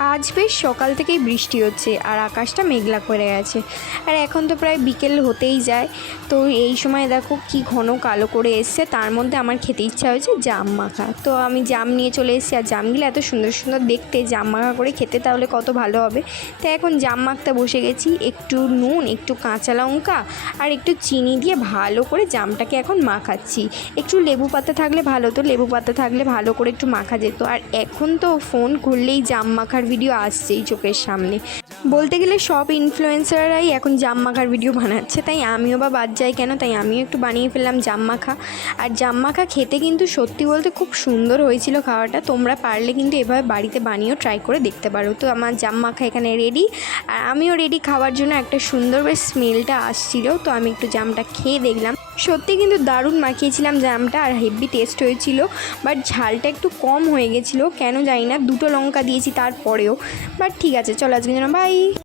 আজ বেশ সকাল থেকেই বৃষ্টি হচ্ছে আর আকাশটা মেঘলা করে গেছে। আর এখন তো প্রায় বিকেল হতেই যায়। তো এই সময় দেখো কি ঘন কালো করে এসছে, তার মধ্যে আমার খেতে ইচ্ছা হয়েছে জাম মাখা। তো আমি জাম নিয়ে চলে এসেছি, আর জামগুলো এত সুন্দর সুন্দর দেখতে, জাম মাখা করে খেতে তাহলে কত ভালো হবে। তাই এখন জাম মাখতে বসে গেছি। একটু নুন, একটু কাঁচা লঙ্কা আর একটু চিনি দিয়ে ভালো করে জামটাকে এখন মাখাচ্ছি। একটু লেবু পাতা থাকলে ভালো, তো লেবু পাতা থাকলে ভালো করে একটু মাখা যেত। আর এখন তো ফোন খুললেই জাম মাখার ভিডিও আসছেই চোখের সামনে। বলতে গেলে সব ইনফ্লুয়েন্সাররাই এখন জাম মাখার ভিডিও বানাচ্ছে, তাই আমিও বা বাদ যাই কেন, তাই আমিও একটু বানিয়ে ফেললাম জাম মাখা। আর জাম মাখা খেতে কিন্তু সত্যি বলতে খুব সুন্দর হয়েছিল খাওয়াটা। তোমরা পারলে কিন্তু এভাবে বাড়িতে বানিয়েও ট্রাই করে দেখতে পারো। তো আমার জাম মাখা এখানে রেডি, আর আমিও রেডি খাওয়ার জন্য। একটা সুন্দর বেশ স্মেলটা আসছিল, তো আমি একটু জামটা খেয়ে দেখলাম। সত্যি কিন্তু দারুণ মাখিয়েছিলাম জামটা, আর হেভি টেস্ট হয়েছিল। বাট ঝালটা একটু কম হয়ে গেছিলো, কেন জানি না, 2টো লঙ্কা দিয়েছি তারপরেও। বাট ঠিক আছে, চলো আজকের জন্য বাই।